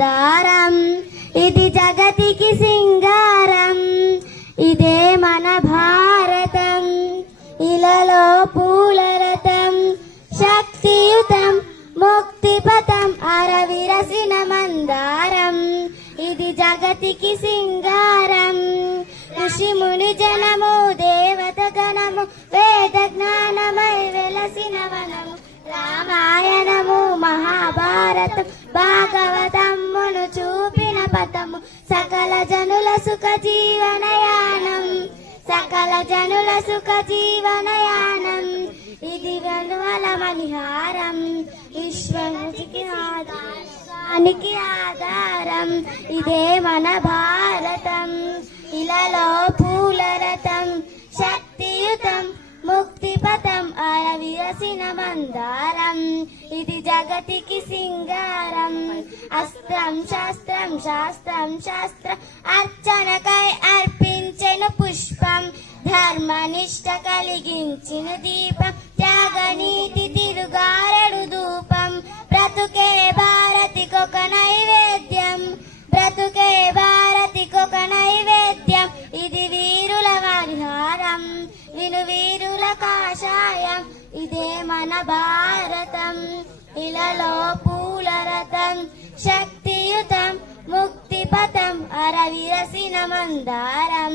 మందారం, ఇది జగతికి సింగారం, ఇదే మన భారతం. ఇలలో పూలరతం, శక్తియుతం, ముక్తిపథం, అరవిరసిన మందారం, ఇది జగతికి సింగారం. ఋషి ముని జనము దేవత గణము వేద జ్ఞానమై వెలసిన వనము, రామాయణము మహాభారతం భాగవతమును చూపిన పథము, సకల జనుల సుఖ జీవనయానం, సకల జనుల సుఖ జీవనయానం, ఇది వెనువల మణిహారం, విశ్వానికి ఆధారం, ఇదే మన భారతం. ఇలలో పూలరతం, శక్తియుతం, ముక్తిపథం, అరవిరసిన మందారం, ఇది జగతికి సింగారం. అస్త్రం శాస్త్రం శాస్త్రం శాస్త్రం, అర్చనకై అర్పించెను పుష్పం, ధర్మనిష్ట కలిగించిన దీపం, త్యాగనీతి తిరుగారడు ధూపం, బ్రతుకే భారతికొక నైవేద్యం, బ్రతుకే భారతికొక నైవేద్యం, ఇది వీరుల పరిహారం, విను వీరుల కాషాయం, ఇదే మన భారతం. ఇలలో పూలరతం, శక్తియుతం, ముక్తిపథం, అరవిరసిన మందారం,